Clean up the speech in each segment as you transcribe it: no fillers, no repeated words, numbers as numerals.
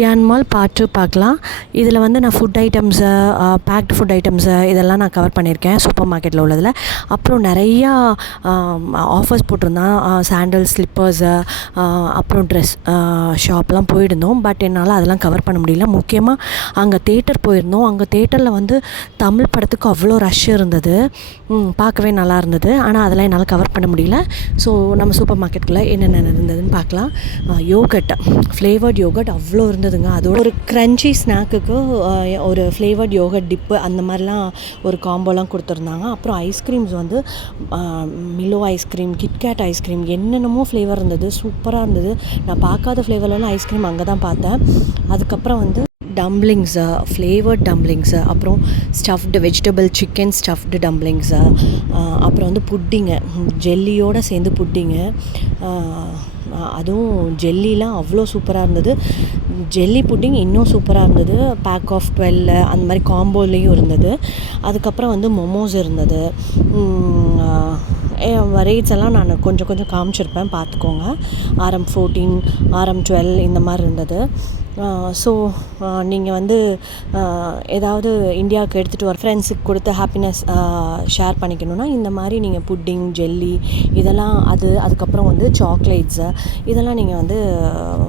யான் mall part 2 பார்க்கலாம். இதில் வந்து நான் food items, packed food items இதெல்லாம் நான் கவர் பண்ணியிருக்கேன் சூப்பர் மார்க்கெட்டில் உள்ளதில். அப்புறம் நிறையா ஆஃபர்ஸ் போட்டிருந்தான். சாண்டல், ஸ்லிப்பர்ஸு, அப்புறம் ட்ரெஸ் ஷாப்லாம் போயிருந்தோம். பட் என்னால் அதெல்லாம் கவர் பண்ண முடியல. முக்கியமாக அங்கே தேட்டர் போயிருந்தோம். அங்கே தேட்டரில் வந்து தமிழ் படத்துக்கு அவ்வளோ ரஷ் இருந்தது. பார்க்கவே நல்லா இருந்தது. ஆனால் அதெல்லாம் என்னால் கவர் பண்ண முடியல. ஸோ நம்ம சூப்பர் மார்க்கெட்டுக்குள்ளே என்னென்ன இருந்ததுன்னு பார்க்கலாம். யோகட், ஃப்ளேவர்ட் யோகட் அவ்வளோ இருந்ததுங்க. அதோட ஒரு க்ரன்ச்சி ஸ்நாக்குக்கு ஒரு ஃப்ளேவர்ட் யோகட் டிப்பு அந்த மாதிரிலாம் ஒரு காம்போலாம் கொடுத்துருந்தாங்க. அப்புறம் ஐஸ்கிரீம்ஸ் வந்து மிலோ ஐஸ்கிரீம், கிட்கேட் ஐஸ்கிரீம், என்னென்னமோ ஃப்ளேவர் இருந்தது. சூப்பராக இருந்தது. நான் பார்க்காத ஃப்ளேவர்லாம் ஐஸ்கிரீம் அங்கே தான் பார்த்தேன். அதுக்கப்புறம் வந்து டம்ப்ளிங்ஸு, ஃப்ளேவர்ட் டம்ப்ளிங்ஸு, அப்புறம் ஸ்டஃப்டு வெஜிடபிள் சிக்கன் ஸ்டஃப்டு டம்ப்ளிங்ஸு, அப்புறம் வந்து புட்டிங்கு, ஜெல்லியோடு சேர்ந்து புட்டிங்கு, அதுவும் ஜெல்லிலாம் அவ்வளோ சூப்பராக இருந்தது. ஜெல்லி புட்டிங் இன்னும் சூப்பராக இருந்தது. பேக் ஆஃப் 12 அந்த மாதிரி காம்போலேயும் இருந்தது. அதுக்கப்புறம் வந்து மொமோஸ் இருந்தது. ரேட்ஸ் எல்லாம் நான் கொஞ்சம் கொஞ்சம் காமிச்சிருப்பேன், பார்த்துக்கோங்க. RM14, RM12 இந்த மாதிரி இருந்தது. ஸோ நீங்கள் வந்து ஏதாவது இந்தியாவுக்கு எடுத்துகிட்டு வர ஃப்ரெண்ட்ஸுக்கு கொடுத்து ஹாப்பினஸ் ஷேர் பண்ணிக்கணுன்னா இந்த மாதிரி நீங்கள் புட்டிங், ஜெல்லி இதெல்லாம் அதுக்கப்புறம் வந்து சாக்லேட்ஸு இதெல்லாம் நீங்கள் வந்து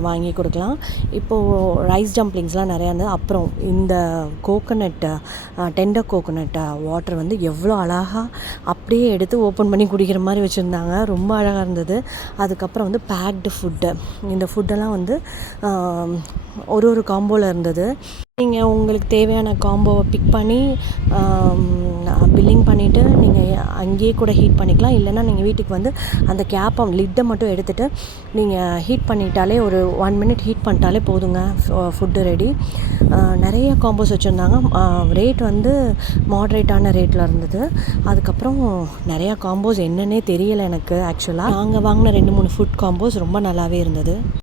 வாங்கி கொடுக்கலாம். இப்போது ரைஸ் டம்ப்ளிங்ஸ்லாம் நிறையா இருந்தது. அப்புறம் இந்த கோகோனட்டு, டெண்டர் கோகோனட் வாட்டர் வந்து எவ்வளோ அழகாக அப்படியே எடுத்து ஓப்பன் பண்ணி குடிக்கிற மாதிரி வச்சுருந்தாங்க. ரொம்ப அழகாக இருந்தது. அதுக்கப்புறம் வந்து பேக்டு ஃபுட்டு, இந்த ஃபுட்டெல்லாம் வந்து ஒரு காம்போவில் இருந்தது. நீங்கள் உங்களுக்கு தேவையான காம்போவை பிக் பண்ணி பில்லிங் பண்ணிவிட்டு நீங்கள் அங்கேயே கூட ஹீட் பண்ணிக்கலாம். இல்லைன்னா நீங்கள் வீட்டுக்கு வந்து அந்த கேப்பை லிட்டை மட்டும் எடுத்துகிட்டு நீங்கள் ஹீட் பண்ணிட்டாலே ஒரு 1 minute ஹீட் பண்ணிட்டாலே போதுங்க, ஃபுட்டு ரெடி. நிறைய காம்போஸ் வச்சுருந்தாங்க. ரேட் வந்து மாட்ரேட்டான ரேட்டில் இருந்தது. அதுக்கப்புறம் நிறையா காம்போஸ் என்னன்னே தெரியலை எனக்கு. ஆக்சுவலாக நாங்கள் வாங்கின 2-3 ஃபுட் காம்போஸ் ரொம்ப நல்லாவே இருந்தது.